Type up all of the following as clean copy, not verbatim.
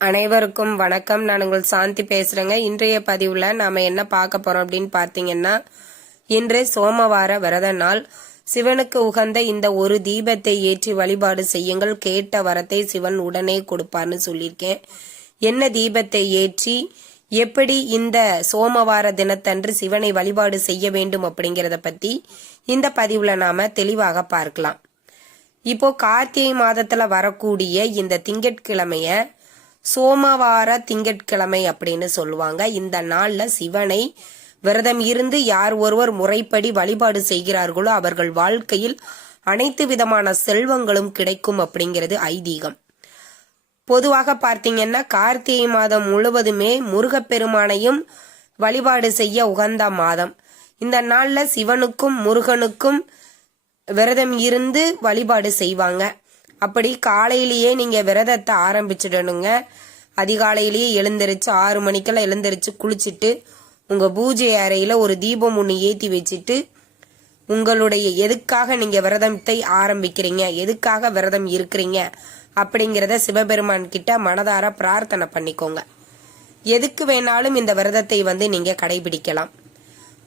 அனைவருக்கும் வணக்கம். நான் உங்கள் சாந்தி பேசுறேங்க. இன்றைய பதிவுல நாம என்ன பார்க்க போறோம் அப்படின்னு பார்த்தீங்கன்னா, இன்று சோமவார விரத நாள். சிவனுக்கு உகந்த இந்த ஒரு தீபத்தை ஏற்றி வழிபாடு செய்யுங்கள். கேட்ட வரத்தை சிவன் உடனே கொடுப்பார்னு சொல்லியிருக்கேன். என்ன தீபத்தை ஏற்றி எப்படி இந்த சோமவார தினத்தன்று சிவனை வழிபாடு செய்ய வேண்டும் அப்படிங்கிறத பத்தி இந்த பதிவுல நாம தெளிவாக பார்க்கலாம். இப்போ கார்த்திகை மாதத்துல வரக்கூடிய இந்த திங்கட்கிழமைய சோமவார திங்கட்கிழமை அப்படின்னு சொல்லுவாங்க. இந்த நாள்ல சிவனை விரதம் இருந்து யார் ஒருவர் முறைப்படி வழிபாடு செய்கிறார்களோ அவர்கள் வாழ்க்கையில் அனைத்து விதமான செல்வங்களும் கிடைக்கும் அப்படிங்கிறது ஐதீகம். பொதுவாக பார்த்தீங்கன்னா கார்த்திகை மாதம் முழுவதுமே முருகப்பெருமானையும் வழிபாடு செய்ய உகந்த மாதம். இந்த நாள்ல சிவனுக்கும் முருகனுக்கும் விரதம் இருந்து வழிபாடு செய்வாங்க. அப்படி காலையிலேயே நீங்க விரதத்தை ஆரம்பிச்சிடணுங்க. அதிகாலையிலேயே எழுந்திருச்சு 6 மணிக்கெல்லாம் எழுந்திருச்சு குளிச்சுட்டு உங்க பூஜை அறையில ஒரு தீபம் ஒன்று ஏற்றி வச்சுட்டு உங்களுடைய எதுக்காக நீங்க விரதத்தை ஆரம்பிக்கிறீங்க, எதுக்காக விரதம் இருக்கிறீங்க அப்படிங்கிறத சிவபெருமான் கிட்ட மனதார பிரார்த்தனை பண்ணிக்கோங்க. எதுக்கு வேணாலும் இந்த விரதத்தை நீங்க கடைபிடிக்கலாம்.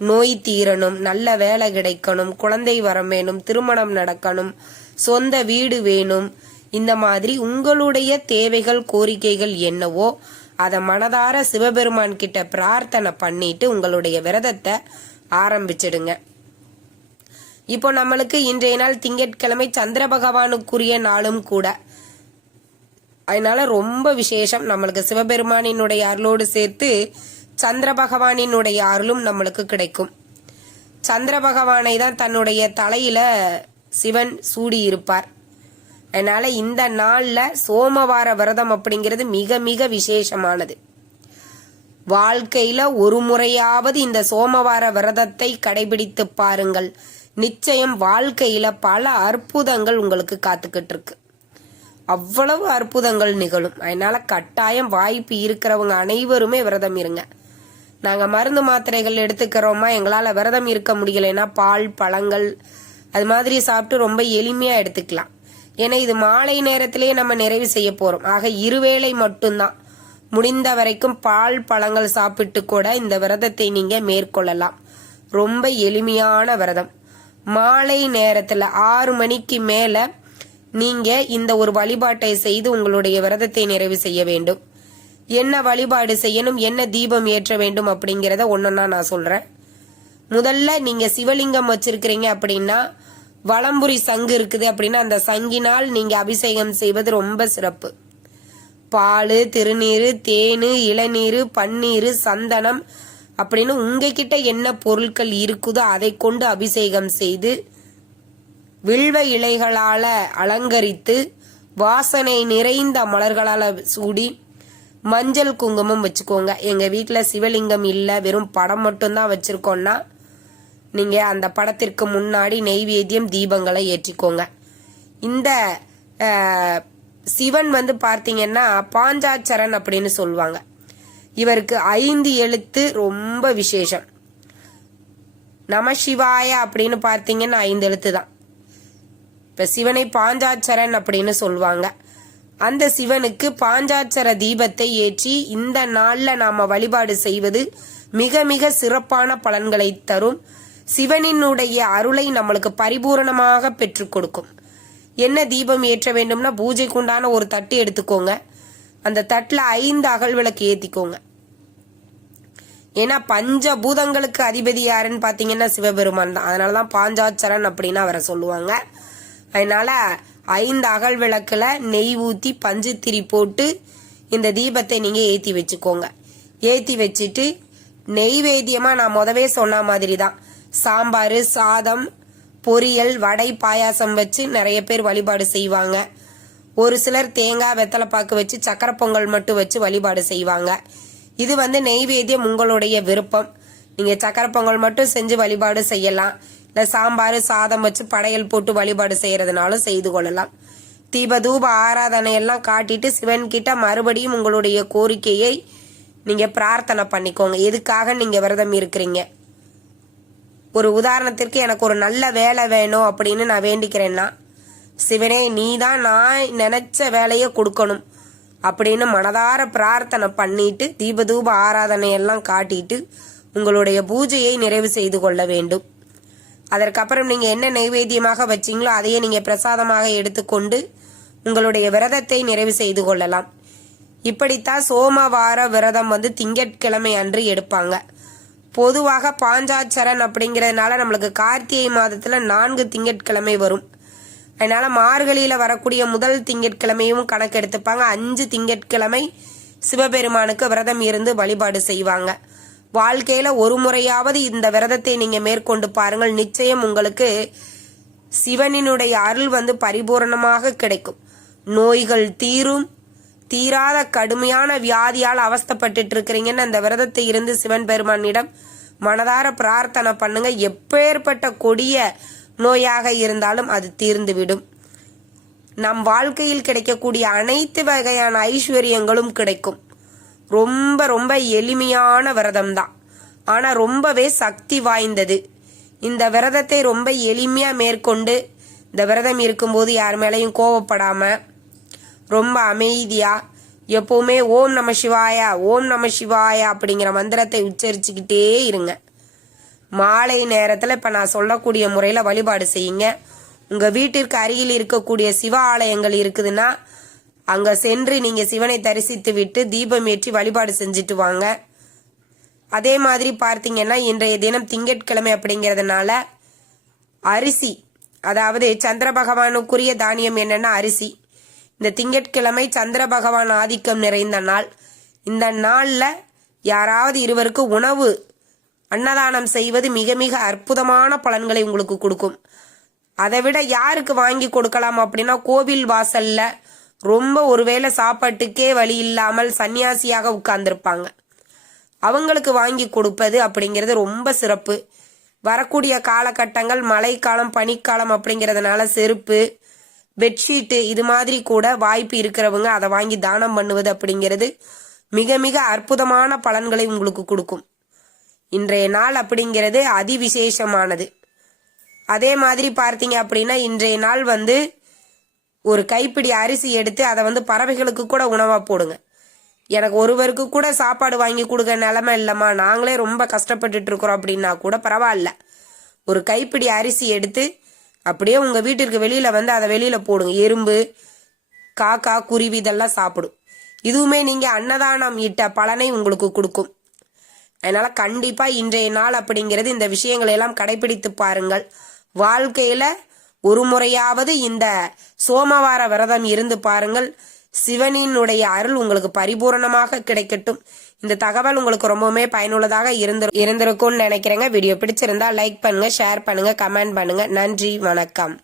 நோய் தீரணும், நல்ல வேலை கிடைக்கணும், குழந்தை வரம் வேணும், திருமணம் நடக்கணும், சொந்த வீடு வேணும், இந்த மாதிரி உங்களுடைய தேவைகள் கோரிக்கைகள் என்னவோ அதை மனதார சிவபெருமான் கிட்ட பிரார்த்தனை பண்ணிட்டு உங்களுடைய விரதத்தை ஆரம்பிச்சிடுங்க. இப்போ நம்மளுக்கு இன்றைய நாள் திங்கட்கிழமை சந்திர பகவானுக்குரிய நாளும் கூட. அதனால ரொம்ப விசேஷம். நம்மளுக்கு சிவபெருமானினுடைய அருளோடு சேர்த்து சந்திர பகவானினுடைய அருளும் நம்மளுக்கு கிடைக்கும். சந்திர பகவானை தான் தன்னுடைய தலையில சிவன் சூடி இருப்பார். அதனால இந்த நாள்ல சோமவார விரதம் அப்படிங்கிறது மிக மிக விசேஷமானது. வாழ்க்கையில ஒரு முறையாவது இந்த சோமவார விரதத்தை கடைபிடித்து பாருங்கள். நிச்சயம் வாழ்க்கையில பல அற்புதங்கள் உங்களுக்கு காத்துக்கிட்டு இருக்கு. அவ்வளவு அற்புதங்கள் நிகழும். அதனால கட்டாயம் வாய்ப்பு இருக்கிறவங்க அனைவருமே விரதம் இருங்க. நாங்க மருந்து மாத்திரைகள் எடுத்துக்கிறோமா, எங்களால விரதம் இருக்க முடியலைன்னா பால் பழங்கள் அது மாதிரி சாப்பிட்டு ரொம்ப எளிமையா எடுத்துக்கலாம். ஏன்னா இது மாலை நேரத்திலேயே நம்ம நிறைவு செய்ய போறோம். ஆக இருவேளை மட்டும்தான். முடிந்த வரைக்கும் பால் பழங்கள் சாப்பிட்டு கூட இந்த விரதத்தை நீங்க மேற்கொள்ளலாம். ரொம்ப எளிமையான விரதம். மாலை நேரத்துல 6 மணிக்கு மேல நீங்க இந்த ஒரு வழிபாட்டை செய்து உங்களுடைய விரதத்தை நிறைவு செய்ய வேண்டும். என்ன வழிபாடு செய்யணும், என்ன தீபம் ஏற்ற வேண்டும் அப்படிங்கிறத ஒன்னொன்னா நான் சொல்றேன். முதல்ல நீங்க சிவலிங்கம் வச்சிருக்கிறீங்க அப்படின்னா, வலம்புரி சங்கு இருக்குது அப்படின்னா அந்த சங்கினால் நீங்க அபிஷேகம் செய்வது ரொம்ப சிறப்பு. பால், திருநீரு, தேனு, இளநீரு, பன்னீரு, சந்தனம் அப்படின்னு உங்ககிட்ட என்ன பொருட்கள் இருக்குதோ அதை கொண்டு அபிஷேகம் செய்து வில்வ இலைகளால அலங்கரித்து வாசனை நிறைந்த மலர்களால சூடி மஞ்சள் குங்குமம் வச்சுக்கோங்க. எங்க வீட்டுல சிவலிங்கம் இல்ல, வெறும் படம் மட்டும்தான் வச்சிருக்கோம்னா நீங்க அந்த படத்திற்கு முன்னாடி நெய்வேத்தியம் தீபங்களை ஏற்றிக்கோங்க. இந்த சிவன் பார்த்தீங்கன்னா பாஞ்சாட்சரன் அப்படின்னு சொல்லுவாங்க. இவருக்கு 5 எழுத்து ரொம்ப விசேஷம். நமசிவாய அப்படின்னு பார்த்தீங்கன்னா 5 எழுத்து தான். இப்ப சிவனை பாஞ்சாட்சரன் அப்படின்னு சொல்லுவாங்க. அந்த சிவனுக்கு பாஞ்சாட்சர தீபத்தை ஏற்றி இந்த நாள்ல நாம வழிபாடு செய்வது மிக மிக சிறப்பான பலன்களை தரும். சிவனினுடைய அருளை நம்மளுக்கு பரிபூரணமாக பெற்றுக் கொடுக்கும். என்ன தீபம் ஏற்ற வேண்டும்னா, பூஜைக்குண்டான ஒரு தட்டு எடுத்துக்கோங்க. அந்த தட்டுல 5 அகல் விளக்கு ஏத்திக்கோங்க. ஏன்னா பஞ்சபூதங்களுக்கு அதிபதி யாருன்னு பாத்தீங்கன்னா சிவபெருமான் தான். அதனாலதான் பாஞ்சாட்சரன் அப்படின்னு அவரை சொல்லுவாங்க. அதனால 5 அகல் விளக்குல நெய் ஊத்தி பஞ்சுத்திரி போட்டு இந்த தீபத்தை நீங்க ஏத்தி வச்சுக்கோங்க. ஏத்தி வச்சுட்டு நெய்வேத்தியமா நான் முதவே சொன்ன மாதிரி தான் சாம்பார், சாதம், பொரியல், வடை, பாயாசம் வச்சு நிறைய பேர் வழிபாடு செய்வாங்க. ஒரு சிலர் தேங்காய் வெத்தலை பாக்கு வச்சு சக்கரை பொங்கல் மட்டும் வச்சு வழிபாடு செய்வாங்க. இது நெய்வேத்தியம் உங்களுடைய விருப்பம். நீங்க சக்கரை பொங்கல் மட்டும் செஞ்சு வழிபாடு செய்யலாம். இல்ல சாம்பார் சாதம் வச்சு படையல் போட்டு வழிபாடு செய்யறதுனாலும் செய்து கொள்ளலாம். தீப தூப ஆராதனை எல்லாம் காட்டிட்டு சிவன் கிட்ட மறுபடியும் உங்களுடைய கோரிக்கையை நீங்க பிரார்த்தனை பண்ணிக்கோங்க. எதுக்காக நீங்க விரதம் இருக்கிறீங்க. ஒரு உதாரணத்திற்கு எனக்கு ஒரு நல்ல வேலை வேணும் அப்படின்னு நான் வேண்டிக்கிறேன்னா, சிவனே நீதான் நான் நினைச்ச வேலையை கொடுக்கணும் அப்படின்னு மனதார பிரார்த்தனை பண்ணிட்டு தீபதூப ஆராதனை எல்லாம் காட்டிட்டு உங்களுடைய பூஜையை நிறைவு செய்து கொள்ள வேண்டும். அதற்கப்புறம் நீங்க என்ன நைவேத்தியமாக வச்சீங்களோ அதையே நீங்க பிரசாதமாக எடுத்துக்கொண்டு உங்களுடைய விரதத்தை நிறைவு செய்து கொள்ளலாம். இப்படித்தான் சோமவார விரதம் திங்கட்கிழமை அன்று எடுப்பாங்க. பொதுவாக பாஞ்சாட்சரன் அப்படிங்கிறதுனால நம்மளுக்கு கார்த்திகை மாதத்துல 4 திங்கட்கிழமை வரும். அதனால மார்கழியில வரக்கூடிய முதல் திங்கட்கிழமையும் கணக்கு எடுத்துப்பாங்க. 5 திங்கட்கிழமை சிவபெருமானுக்கு விரதம் இருந்து வழிபாடு செய்வாங்க. வாழ்க்கையில ஒரு முறையாவது இந்த விரதத்தை நீங்க மேற்கொண்டு பாருங்கள். நிச்சயம் உங்களுக்கு சிவனினுடைய அருள் பரிபூரணமாக கிடைக்கும். நோய்கள் தீரும். தீராத கடுமையான வியாதியால் அவஸ்தப்பட்டு இருக்கிறீங்கன்னு அந்த விரதத்தை இருந்து சிவன் பெருமானிடம் மனதார பிரார்த்தனை பண்ணுங்க. எப்பேற்பட்ட கொடிய நோயாக இருந்தாலும் அது தீர்ந்து விடும். நம் வாழ்க்கையில் கிடைக்கக்கூடிய அனைத்து வகையான ஐஸ்வர்யங்களும் கிடைக்கும். ரொம்ப ரொம்ப எளிமையான விரதம் தான், ஆனா ரொம்பவே சக்தி வாய்ந்தது. இந்த விரதத்தை ரொம்ப எளிமையா மேற்கொண்டு இந்த விரதம் இருக்கும்போது யார் மேலையும் கோவப்படாம ரொம்ப அமைதியா எப்பவுமே ஓம் நம சிவாயா ஓம் நம சிவாயா அப்படிங்கிற மந்திரத்தை உச்சரிச்சுக்கிட்டே இருங்க. மாலை நேரத்துல இப்ப நான் சொல்லக்கூடிய முறையில வழிபாடு செய்யுங்க. உங்க வீட்டிற்கு அருகில் இருக்கக்கூடிய சிவ ஆலயங்கள் இருக்குதுன்னா அங்க சென்று நீங்க சிவனை தரிசித்து விட்டு தீபம் ஏற்றி வழிபாடு செஞ்சுட்டு வாங்க. அதே மாதிரி பார்த்தீங்கன்னா இன்றைய தினம் திங்கட்கிழமை அப்படிங்கிறதுனால அரிசி, அதாவது சந்திர பகவானுக்குரிய தானியம் என்னன்னா அரிசி. இந்த திங்கட்கிழமை சந்திர பகவான் ஆதிக்கம் நிறைந்த நாள். இந்த நாள்ல யாராவது இருவருக்கு உணவு அன்னதானம் செய்வது மிக மிக அற்புதமான பலன்களை உங்களுக்கு கொடுக்கும். அதை விட யாருக்கு வாங்கி கொடுக்கலாம் அப்படின்னா, கோவில் வாசல்ல ரொம்ப ஒருவேளை சாப்பாட்டுக்கே வழி இல்லாமல் சன்னியாசியாக உட்கார்ந்துருப்பாங்க, அவங்களுக்கு வாங்கி கொடுப்பது அப்படிங்கிறது ரொம்ப சிறப்பு. வரக்கூடிய காலகட்டங்கள் மழைக்காலம் பனிக்காலம் அப்படிங்கிறதுனால செருப்பு, பெட்ஷீட்டு இது மாதிரி கூட வாய்ப்பு இருக்கிறவங்க அதை வாங்கி தானம் பண்ணுவது அப்படிங்கிறது மிக மிக அற்புதமான பலன்களை உங்களுக்கு கொடுக்கும். இன்றைய நாள் அப்படிங்கிறது அதிவிசேஷமானது. அதே மாதிரி பார்த்தீங்க அப்படின்னா இன்றைய நாள் ஒரு கைப்பிடி அரிசி எடுத்து அதை பறவைகளுக்கு கூட உணவா போடுங்க. எனக்கு ஒருவருக்கு கூட சாப்பாடு வாங்கி கொடுக்க நிலைமை இல்லைம்மா, நாங்களே ரொம்ப கஷ்டப்பட்டுட்டு இருக்கிறோம் அப்படின்னா கூட பரவாயில்ல, ஒரு கைப்பிடி அரிசி எடுத்து அப்படியே உங்க வீட்டிற்கு வெளியில அதை வெளியில போடுங்க. எறும்பு, காக்கா, குருவி இதெல்லாம் சாப்பிடும். இதுவுமே நீங்க அன்னதானம் இட்ட பலனை உங்களுக்கு கொடுக்கும். அதனால கண்டிப்பா இன்றைய நாள் அப்படிங்கிறது இந்த விஷயங்களை எல்லாம் கடைபிடித்து பாருங்கள். வாழ்க்கையில ஒரு முறையாவது இந்த சோமவார விரதம் இருந்து பாருங்கள். சிவனினுடைய அருள் உங்களுக்கு பரிபூரணமாக கிடைக்கட்டும். இந்த தகவல் உங்களுக்கு ரொம்பவுமே பயனுள்ளதாக இருந்திருக்கும்னு நினைக்கிறேங்க. வீடியோ பிடிச்சிருந்தா லைக் பண்ணுங்க, ஷேர் பண்ணுங்க, கமெண்ட் பண்ணுங்க. நன்றி, வணக்கம்.